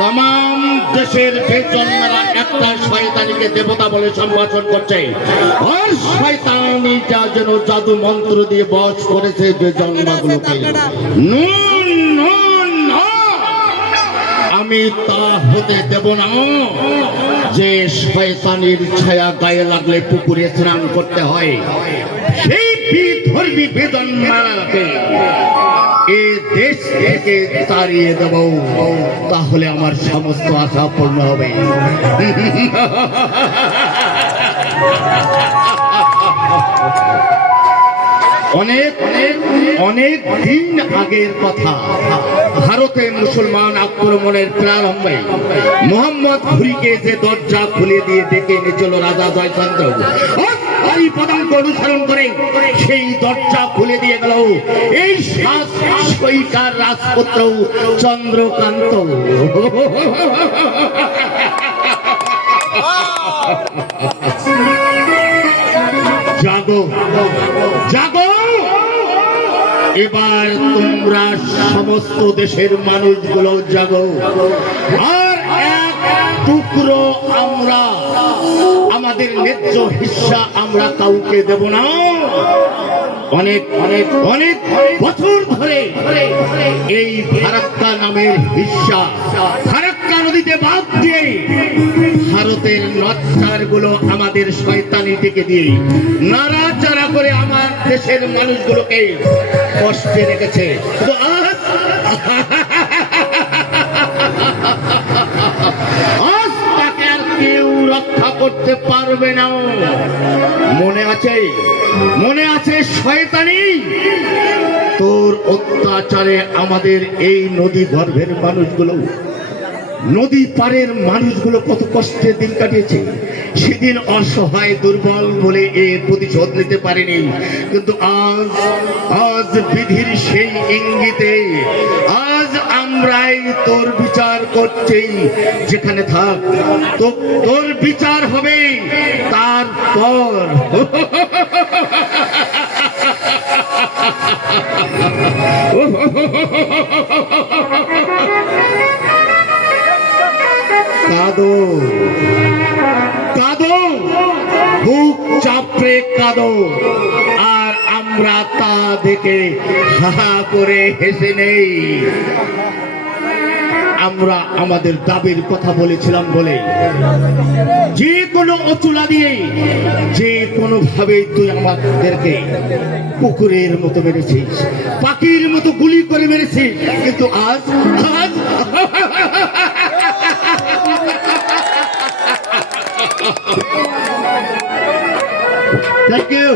तमाम देशेर बेजन्मारा একটা শয়তানিকে দেবতা বলে সম্ভাষণ করছে আর শয়তানিটা যেন জাদু মন্ত্র দিয়ে বশ করেছে বেজন্মাগুলোকে। নুন নুন আমি তা হতে দেব না যে শয়তানির ছায়া গায়ে লাগলে পুকুরে স্নান করতে হয়। সেই বিধর্মী বেজন্মাকে এ দেশ থেকে তাড়িয়ে দেব, তাহলে আমার সমস্ত আশা পূর্ণ হবে। অনেক অনেক দিন আগের কথা, ভারতে মুসলমান আক্রমণের প্রারম্ভে মোহাম্মদ ঘুরিকে যে দরজা খুলে দিয়ে ডেকে এনেছিল রাজা জয়চন্দ্র, পদাঙ্ক অনুসরণ করে সেই দরজা খুলে দিয়ে গেল এই সৈকার রাজপুত্র চন্দ্রকান্ত। জাগো জাগো, এবার তোমরা সমস্ত দেশের মানুষগুলো জাগো, আর এক টুকরো আমরা আমাদের ন্যায্য হিস্সা আমরা কাউকে দেব না। অনেক অনেক অনেক বছর ধরে এই ফারাক্কা নামের হিস্সা ফারাক্কা নদীতে বাদ দিয়ে ভারতের নচ্ছার গুলো আমাদের শয়তানিটিকে দিয়ে নাড়াচাড়া করে আমার দেশের মানুষগুলোকে কষ্টে রেখেছে। তো আজ তাকে আর কেউ রক্ষা করতে পারবে না। মনে আছে শয়তানি, তোর অত্যাচারে আমাদের এই নদী গর্ভের মানুষগুলো, নদী পারের মানুষগুলো কত কষ্টের দিন কাটিয়েছে। সেদিন অসহায় দুর্বল বলে এর প্রতিশোধ নিতে পারেনি, কিন্তু আজ বিধির সেই ইঙ্গিতে আজ আমরাই তোর বিচার করছি। যেখানে থাক তোর বিচার হবে। তারপর কাঁদো কাঁদো, বুক চাপড়ে কাঁদো, আর আমরা তা দেখে হা করে হেসে নেই। আমরা আমাদের দাবির কথা বলেছিলাম বলে যে কোনো অচুলা দিয়ে যে কোনো ভাবে তুই আমাদেরকে কুকুরের মতো মেরেছিস, পাখির মতো গুলি করে মেরেছিস, কিন্তু আজ থ্যাংক ইউ।